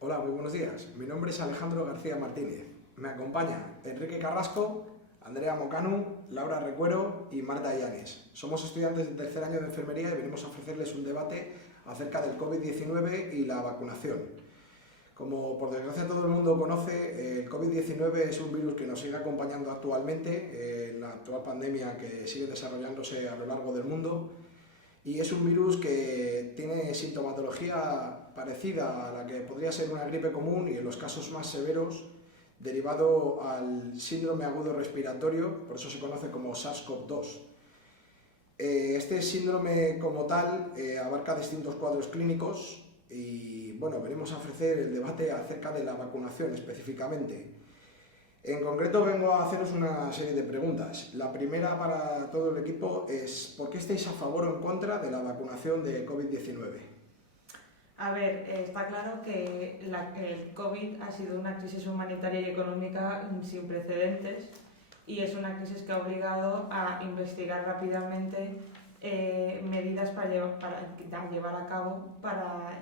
Hola, muy buenos días. Mi nombre es Alejandro García Martínez. Me acompaña Enrique Carrasco, Andrea Mocanu, Laura Recuero y Marta Llanes. Somos estudiantes de tercer año de enfermería y venimos a ofrecerles un debate acerca del COVID-19 y la vacunación. Como por desgracia todo el mundo conoce, el COVID-19 es un virus que nos sigue acompañando actualmente en la actual pandemia que sigue desarrollándose a lo largo del mundo. Y es un virus que tiene sintomatología parecida a la que podría ser una gripe común y en los casos más severos derivado al síndrome agudo respiratorio, por eso se conoce como SARS-CoV-2. Este síndrome como tal abarca distintos cuadros clínicos y bueno, venimos a ofrecer el debate acerca de la vacunación específicamente. En concreto vengo a haceros una serie de preguntas. La primera para todo el equipo es ¿por qué estáis a favor o en contra de la vacunación de COVID-19? A ver, está claro que el COVID ha sido una crisis humanitaria y económica sin precedentes y es una crisis que ha obligado a investigar rápidamente medidas para llevar a cabo para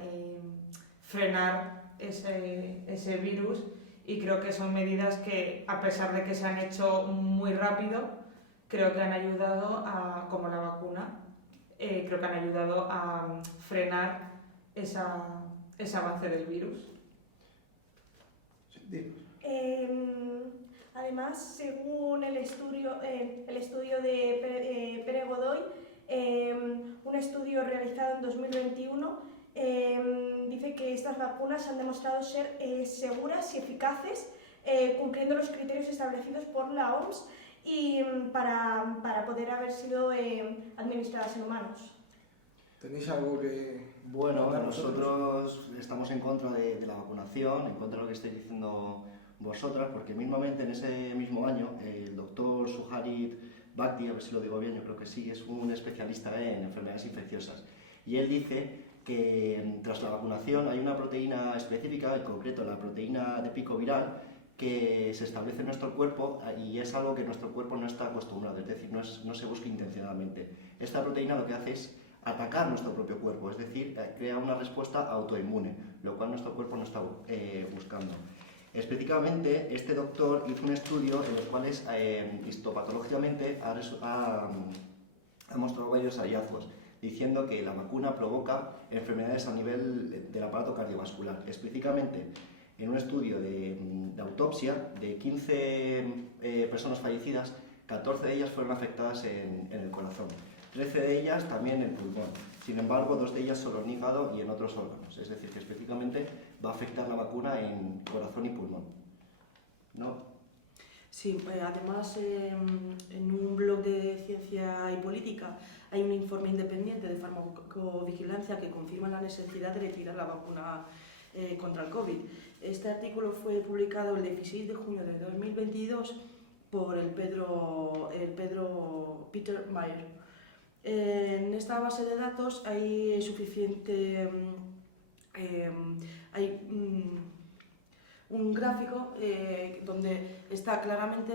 frenar ese virus, y creo que son medidas que, a pesar de que se han hecho muy rápido, creo que han ayudado como la vacuna, creo que han ayudado a frenar ese avance del virus. Además, según el estudio de Pere Godoy, un estudio realizado en 2021 dice que estas vacunas han demostrado ser seguras y eficaces, cumpliendo los criterios establecidos por la OMS y para poder haber sido administradas en humanos. ¿Tenéis algo que...? Bueno, nosotros estamos en contra de la vacunación, en contra de lo que estáis diciendo vosotras, porque mismamente en ese mismo año el doctor Suharit Bhakdi, a ver si lo digo bien, yo creo que sí, es un especialista en enfermedades infecciosas, y él dice que tras la vacunación hay una proteína específica, en concreto la proteína de pico viral, que se establece en nuestro cuerpo y es algo que nuestro cuerpo no está acostumbrado, es decir, no se busca intencionalmente. Esta proteína lo que hace es atacar nuestro propio cuerpo, es decir, crea una respuesta autoinmune, lo cual nuestro cuerpo no está buscando. Específicamente, este doctor hizo un estudio en los cuales histopatológicamente ha mostrado varios hallazgos, diciendo que la vacuna provoca enfermedades a nivel del aparato cardiovascular. Específicamente, en un estudio de autopsia de 15 personas fallecidas, 14 de ellas fueron afectadas en el corazón, 13 de ellas también en el pulmón. Sin embargo, 2 de ellas solo en hígado y en otros órganos. Es decir, que específicamente va a afectar la vacuna en corazón y pulmón. ¿No? Sí, además en un blog de Ciencia y Política hay un informe independiente de farmacovigilancia que confirma la necesidad de retirar la vacuna contra el COVID. Este artículo fue publicado el 16 de junio de 2022 por el Peter Mayer. En esta base de datos hay suficiente... un gráfico donde está claramente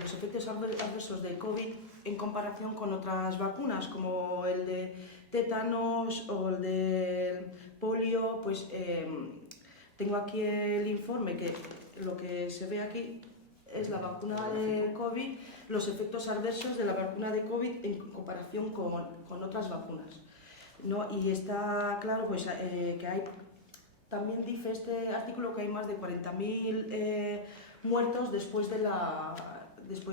los efectos adversos del COVID en comparación con otras vacunas, como el de tétanos o el de polio. Pues tengo aquí el informe, que lo que se ve aquí es la vacuna de COVID, los efectos adversos de la vacuna de COVID en comparación con otras vacunas, ¿no? Y está claro pues, que hay... También dice este artículo que hay más de 40.000 muertos después de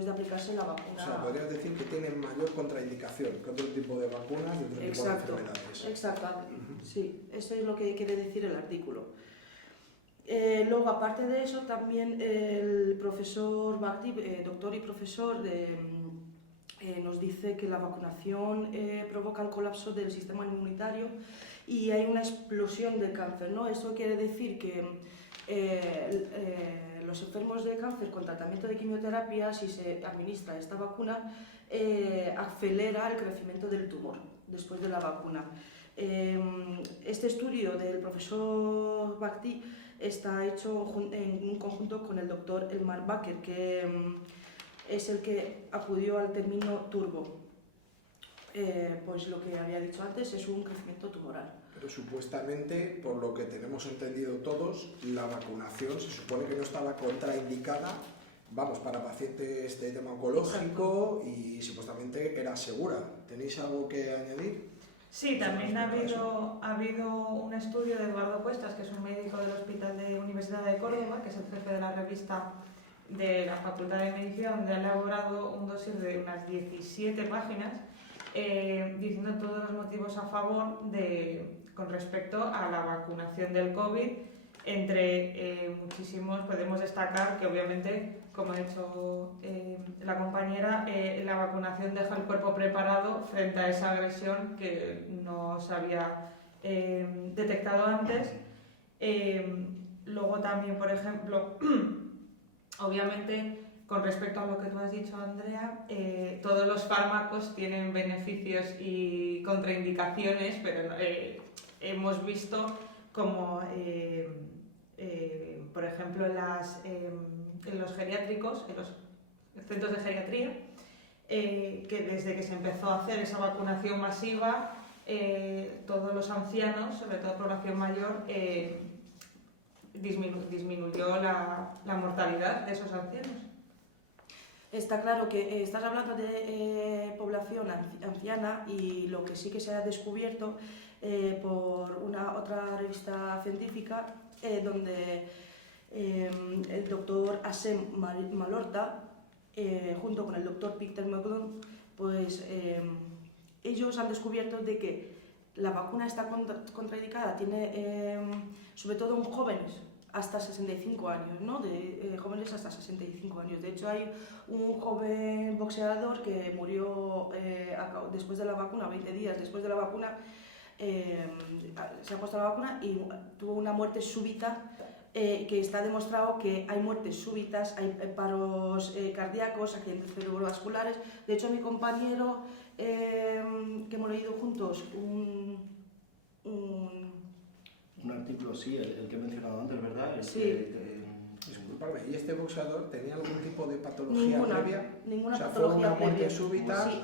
aplicarse la vacuna. O sea, podrías decir que tienen mayor contraindicación que otro tipo de vacunas y otro tipo de enfermedades. Exacto, sí, eso es lo que quiere decir el artículo. Luego, aparte de eso, también el profesor Bhakdi, doctor y profesor, nos dice que la vacunación provoca el colapso del sistema inmunitario y hay una explosión del cáncer, ¿no? Eso quiere decir que los enfermos de cáncer con tratamiento de quimioterapia, si se administra esta vacuna, acelera el crecimiento del tumor después de la vacuna. Este estudio del profesor Bhakdi está hecho en un conjunto con el doctor Elmar Baker, que es el que acudió al término turbo. pues lo que había dicho antes, es un crecimiento tumoral. Pero supuestamente, por lo que tenemos entendido todos, la vacunación se supone que no estaba contraindicada, vamos, para pacientes de tema oncológico y supuestamente era segura. ¿Tenéis algo que añadir? Sí, también ha habido un estudio de Eduardo Cuestas, que es un médico del Hospital de Universidad de Córdoba, que es el jefe de la revista de la Facultad de Medicina, donde ha elaborado un dossier de unas 17 páginas diciendo todos los motivos a favor con respecto a la vacunación del COVID. Entre muchísimos podemos destacar que obviamente, como ha dicho la compañera, la vacunación deja el cuerpo preparado frente a esa agresión que no se había detectado antes. Luego también, por ejemplo, obviamente, con respecto a lo que tú has dicho, Andrea, todos los fármacos tienen beneficios y contraindicaciones, pero hemos visto como, por ejemplo, en los geriátricos, en los centros de geriatría, que desde que se empezó a hacer esa vacunación masiva, todos los ancianos, sobre todo población mayor, disminuyó la mortalidad de esos ancianos. Está claro que estás hablando de población anciana, y lo que sí que se ha descubierto por otra revista científica, donde el doctor Assem Malorta, junto con el doctor Peter McClung, pues ellos han descubierto de que la vacuna está contraindicada, tiene sobre todo en jóvenes hasta 65 años, ¿no? Jóvenes hasta 65 años. De hecho, hay un joven boxeador que murió después de la vacuna, 20 días después de la vacuna, se ha puesto la vacuna y tuvo una muerte súbita, que está demostrado que hay muertes súbitas, hay paros cardíacos, accidentes cerebrovasculares. De hecho, mi compañero, que hemos leído juntos Un artículo, sí, el que he mencionado antes, ¿verdad? Sí. Disculpadme, ¿y este boxeador tenía algún tipo de patología previa? Ninguna O sea, patología fue una muerte previa. súbita. Sí,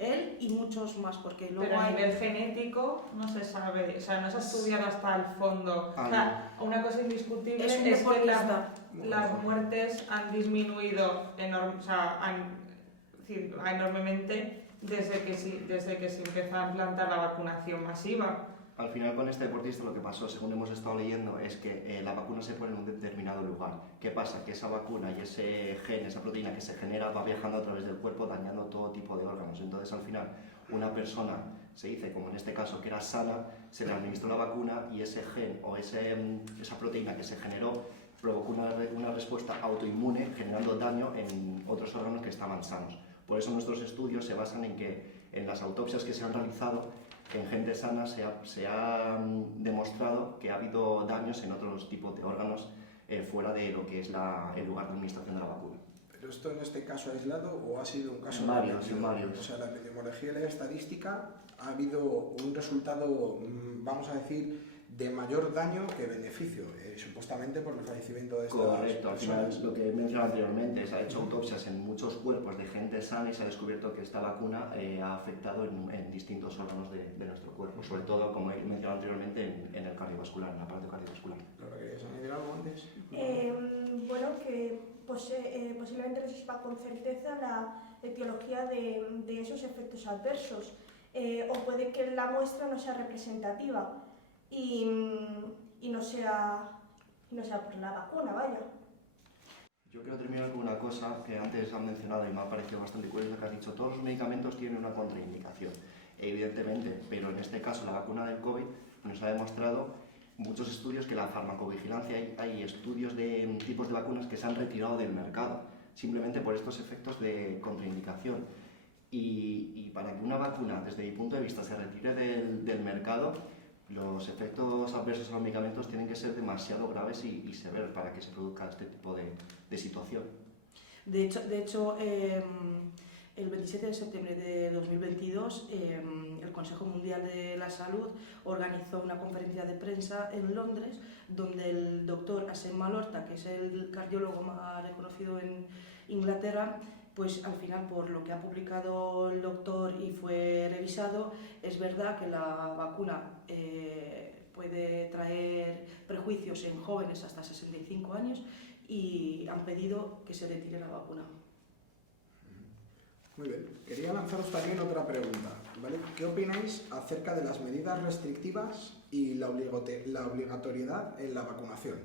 él y muchos más, porque luego Pero a hay... nivel genético no se sabe, o sea, no se ha estudiado hasta el fondo. O sea, una cosa indiscutible Es un es que deportista. las muertes han disminuido enormemente desde que se empezó a implantar la vacunación masiva. Al final, con este deportista lo que pasó, según hemos estado leyendo, es que la vacuna se pone en un determinado lugar. ¿Qué pasa? Que esa vacuna y ese gen, esa proteína que se genera, va viajando a través del cuerpo, dañando todo tipo de órganos. Entonces, al final, una persona, se dice, como en este caso, que era sana, se le administró la vacuna y ese gen o esa proteína que se generó provocó una respuesta autoinmune, generando daño en otros órganos que estaban sanos. Por eso nuestros estudios se basan en que, en las autopsias que se han realizado, en gente sana se ha demostrado que ha habido daños en otros tipos de órganos fuera de lo que es el lugar de administración de la vacuna. ¿Pero esto en este caso aislado o ha sido un caso? En varios. O sea, la epidemiología y la estadística ha habido un resultado, vamos a decir, de mayor daño que beneficio, supuestamente por el fallecimiento de estas Correcto, al final personas. lo que he mencionado anteriormente, se ha hecho autopsias en muchos cuerpos de gente sana y se ha descubierto que esta vacuna ha afectado en distintos órganos de nuestro cuerpo, sobre todo, como he mencionado anteriormente, en el cardiovascular, en la parte cardiovascular. ¿Laura, querías añadir algo antes? Bueno, que posiblemente no se sepa con certeza la etiología de esos efectos adversos, o puede que la muestra no sea representativa y no sea por la vacuna, vaya. Yo quiero terminar con una cosa que antes han mencionado y me ha parecido bastante curiosa, que has dicho, todos los medicamentos tienen una contraindicación, evidentemente, pero en este caso la vacuna del COVID nos ha demostrado muchos estudios que la farmacovigilancia, hay estudios de tipos de vacunas que se han retirado del mercado, simplemente por estos efectos de contraindicación. Y para que una vacuna, desde mi punto de vista, se retire del mercado, los efectos adversos a los medicamentos tienen que ser demasiado graves y severos para que se produzca este tipo de situación. De hecho, el 27 de septiembre de 2022, el Consejo Mundial de la Salud organizó una conferencia de prensa en Londres, donde el doctor Assem Malorta, que es el cardiólogo más reconocido en Inglaterra, pues al final, por lo que ha publicado el doctor y fue revisado, es verdad que la vacuna puede traer prejuicios en jóvenes hasta 65 años y han pedido que se retire la vacuna. Muy bien. Quería lanzaros también otra pregunta, ¿vale? ¿Qué opináis acerca de las medidas restrictivas y la obligatoriedad en la vacunación?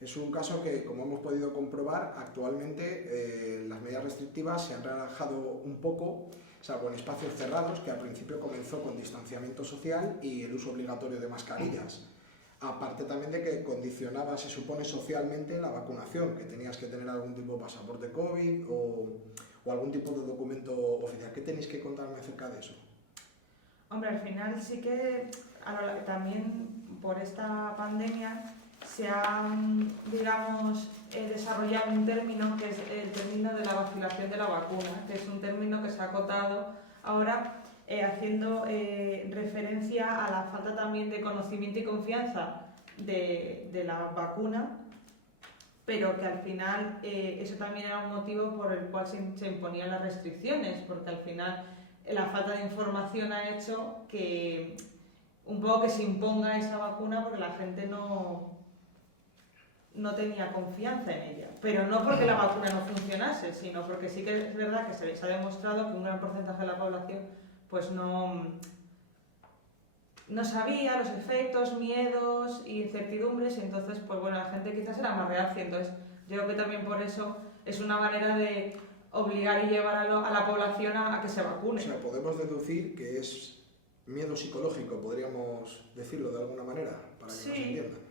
Es un caso que, como hemos podido comprobar, actualmente las medidas restrictivas se han relajado un poco, salvo en espacios cerrados, que al principio comenzó con distanciamiento social y el uso obligatorio de mascarillas. Aparte también de que condicionaba, se supone, socialmente la vacunación, que tenías que tener algún tipo de pasaporte COVID o algún tipo de documento oficial. ¿Qué tenéis que contarme acerca de eso? Hombre, al final sí que también por esta pandemia se ha, digamos, desarrollado un término que es el término de la vacilación de la vacuna, que es un término que se ha acotado ahora haciendo referencia a la falta también de conocimiento y confianza de la vacuna, pero que al final eso también era un motivo por el cual se imponían las restricciones, porque al final la falta de información ha hecho que un poco que se imponga esa vacuna porque la gente no tenía confianza en ella, pero no porque la vacuna no funcionase, sino porque sí que es verdad que se les ha demostrado que un gran porcentaje de la población pues no sabía los efectos, miedos e incertidumbres, y entonces pues bueno, la gente quizás era más reacia. Entonces yo creo que también por eso es una manera de obligar y llevar a la población a que se vacune. O sea, podemos deducir que es miedo psicológico, podríamos decirlo de alguna manera, para que nos entiendan.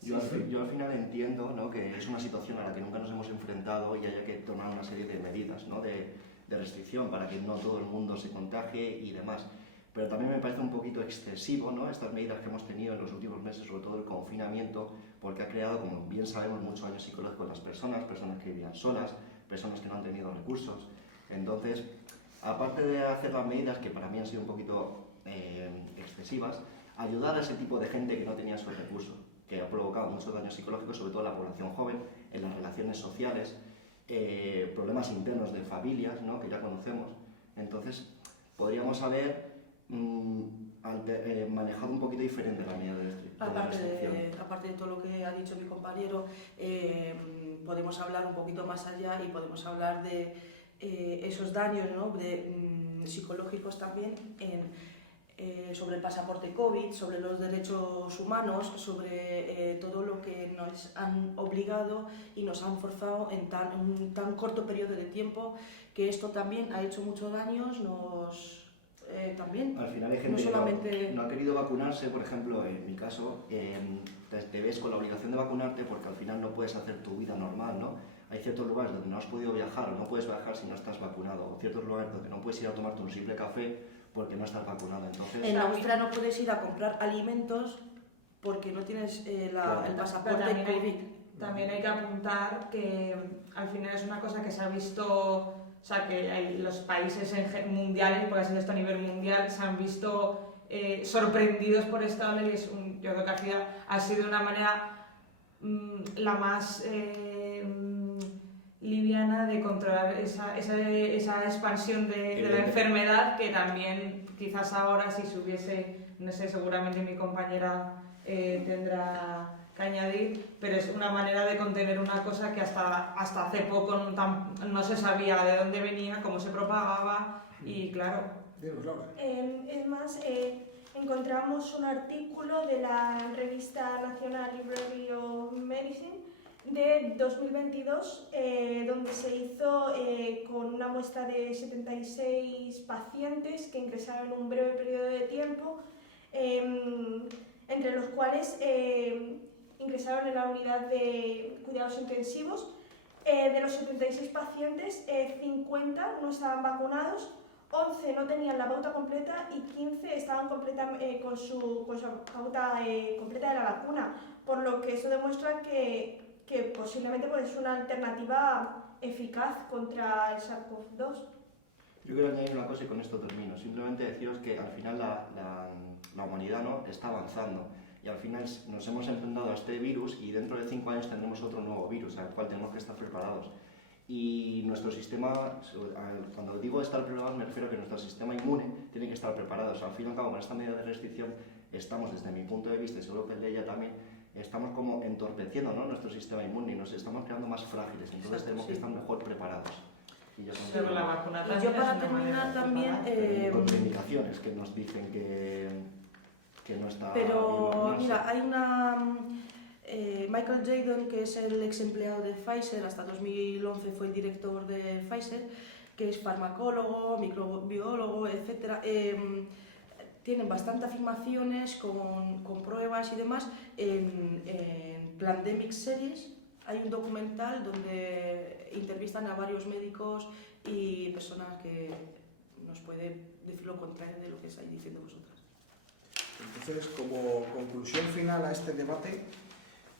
Yo al final entiendo, ¿no?, que es una situación a la que nunca nos hemos enfrentado y haya que tomar una serie de medidas, ¿no?, de restricción para que no todo el mundo se contagie y demás. Pero también me parece un poquito excesivo, ¿no?, estas medidas que hemos tenido en los últimos meses, sobre todo el confinamiento, porque ha creado, como bien sabemos, mucho daño psicológico en las personas que vivían solas, personas que no han tenido recursos. Entonces, aparte de hacer las medidas que para mí han sido un poquito excesivas, ayudar a ese tipo de gente que no tenía esos recursos, que ha provocado muchos daños psicológicos, sobre todo en la población joven, en las relaciones sociales, problemas internos de familias, ¿no?, que ya conocemos. Entonces, podríamos haber manejado un poquito diferente la medida de restricción. Aparte de todo lo que ha dicho mi compañero, podemos hablar un poquito más allá y podemos hablar de esos daños, ¿no?, psicológicos también sobre el pasaporte COVID, sobre los derechos humanos, sobre todo lo que nos han obligado y nos han forzado en un tan corto periodo de tiempo, que esto también ha hecho muchos daños, también. Al final hay gente que no ha querido vacunarse, por ejemplo, en mi caso, te ves con la obligación de vacunarte porque al final no puedes hacer tu vida normal, ¿no? Hay ciertos lugares donde no has podido viajar o no puedes viajar si no estás vacunado, o ciertos lugares donde no puedes ir a tomarte un simple café porque no estás vacunado. Entonces, en Austria no puedes ir a comprar alimentos porque no tienes el pasaporte COVID. También hay que apuntar que al final es una cosa que se ha visto, o sea, que los países mundiales, porque ha sido esto a nivel mundial, se han visto sorprendidos por esta ola, y yo creo que ha sido una manera la más liviana de controlar esa expansión de la enfermedad, que también quizás ahora si se hubiese, no sé, seguramente mi compañera tendrá que añadir, pero es una manera de contener una cosa que hasta hace poco no se sabía de dónde venía, cómo se propagaba y claro. Es más, encontramos un artículo de la revista National Library of Medicine de 2022, donde se hizo con una muestra de 76 pacientes que ingresaron en un breve periodo de tiempo, entre los cuales ingresaron en la unidad de cuidados intensivos. De los 76 pacientes, 50 no estaban vacunados, 11 no tenían la pauta completa y 15 estaban con su pauta completa de la vacuna, por lo que eso demuestra que posiblemente pues, es una alternativa eficaz contra el SARS-CoV-2. Yo quiero añadir una cosa y con esto termino. Simplemente deciros que al final la humanidad, ¿no?, está avanzando y al final nos hemos enfrentado a este virus y dentro de 5 años tendremos otro nuevo virus al cual tenemos que estar preparados. y nuestro sistema, cuando digo estar preparado me refiero a que nuestro sistema inmune tiene que estar preparado. O sea, al fin y al cabo, con esta medida de restricción estamos, desde mi punto de vista, y seguro que el de ella también, estamos como entorpeciendo, ¿no?, nuestro sistema inmune y nos estamos quedando más frágiles, entonces tenemos que estar mejor preparados. Y yo, Pero la vacuna Y también yo es para una terminar manera de también, preparar. contraindicaciones que nos dicen que no está... pero no sé. mira, hay una... Michael Jaden, que es el ex empleado de Pfizer, hasta 2011 fue el director de Pfizer, que es farmacólogo, microbiólogo, etc. Tienen bastantes afirmaciones con pruebas y demás en Plandemic Series. Hay un documental donde entrevistan a varios médicos y personas que nos pueden decir lo contrario de lo que estáis diciendo vosotras. Entonces, como conclusión final a este debate,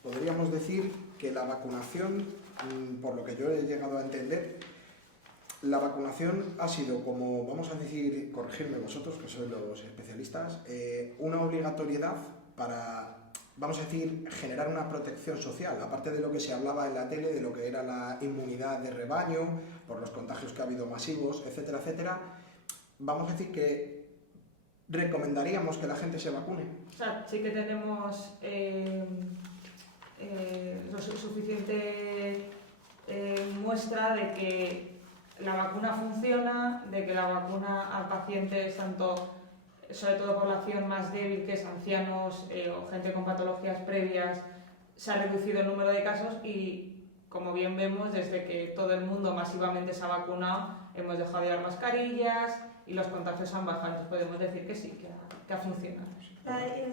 podríamos decir que la vacunación, por lo que yo he llegado a entender, la vacunación ha sido, como vamos a decir, corregirme vosotros, que sois los especialistas, una obligatoriedad para, vamos a decir, generar una protección social, aparte de lo que se hablaba en la tele, de lo que era la inmunidad de rebaño, por los contagios que ha habido masivos, etcétera, etcétera. Vamos a decir que recomendaríamos que la gente se vacune. O sea, sí que tenemos suficiente muestra de que la vacuna funciona, de que la vacuna a pacientes, tanto, sobre todo población más débil, que es ancianos o gente con patologías previas, se ha reducido el número de casos y, como bien vemos, desde que todo el mundo masivamente se ha vacunado, hemos dejado de llevar mascarillas y los contagios han bajado. Entonces podemos decir que sí, que ha funcionado.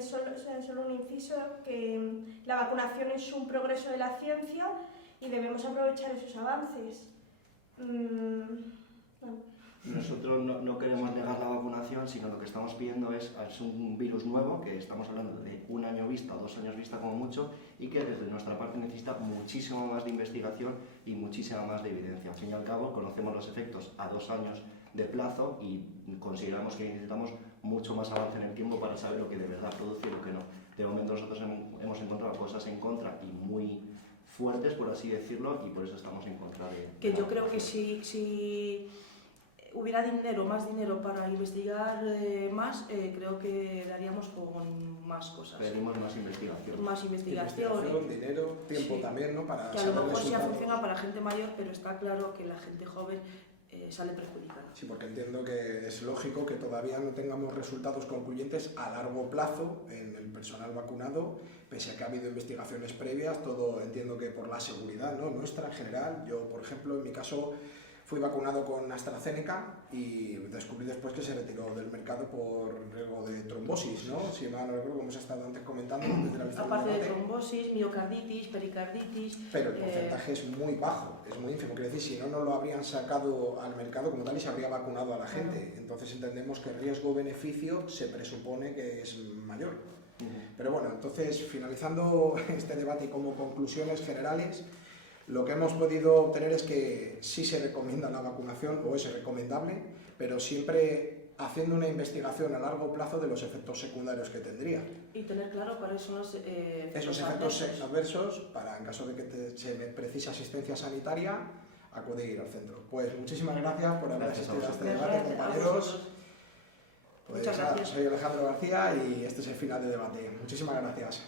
Solo un inciso, que la vacunación es un progreso de la ciencia y debemos aprovechar esos avances. Nosotros no queremos negar la vacunación, sino lo que estamos pidiendo es un virus nuevo, que estamos hablando de 1 año vista, 2 años vista como mucho, y que desde nuestra parte necesita muchísimo más de investigación y muchísima más de evidencia. Al fin y al cabo, conocemos los efectos a 2 años de plazo y consideramos que necesitamos mucho más avance en el tiempo para saber lo que de verdad produce y lo que no. De momento nosotros hemos encontrado cosas en contra y muy fuertes, por así decirlo, y por eso estamos en contra de... Que yo creo que si hubiera más dinero para investigar más, creo que daríamos con más cosas. Pedimos más investigación. Más investigación. Dinero, tiempo Sí. también, ¿no? Para Que a lo saber mejor sí resultados. funciona para gente mayor, pero está claro que la gente joven sale perjudicada. Sí, porque entiendo que es lógico que todavía no tengamos resultados concluyentes a largo plazo en el personal vacunado, pese a que ha habido investigaciones previas, todo entiendo que por la seguridad, ¿no?, nuestra en general. Yo, por ejemplo, en mi caso fui vacunado con AstraZeneca y descubrí después que se retiró del mercado por riesgo de trombosis, ¿no? Si mal no recuerdo, como hemos estado antes comentando desde la vista del Aparte de debate. trombosis, miocarditis, pericarditis... Pero el porcentaje es muy bajo, es muy ínfimo. Quiero decir, si no, no lo habrían sacado al mercado como tal y se habría vacunado a la gente. Entonces entendemos que riesgo-beneficio se presupone que es mayor. Pero bueno, entonces, finalizando este debate y como conclusiones generales, lo que hemos podido obtener es que sí se recomienda la vacunación o es recomendable, pero siempre haciendo una investigación a largo plazo de los efectos secundarios que tendría. Y tener claro cuáles son los Esos efectos adversos, para en caso de que se precise asistencia sanitaria, acudir al centro. Pues muchísimas gracias por haber asistido a este debate, compañeros. Pues Muchas nada, gracias. soy Alejandro García y este es el final del debate. Muchísimas gracias.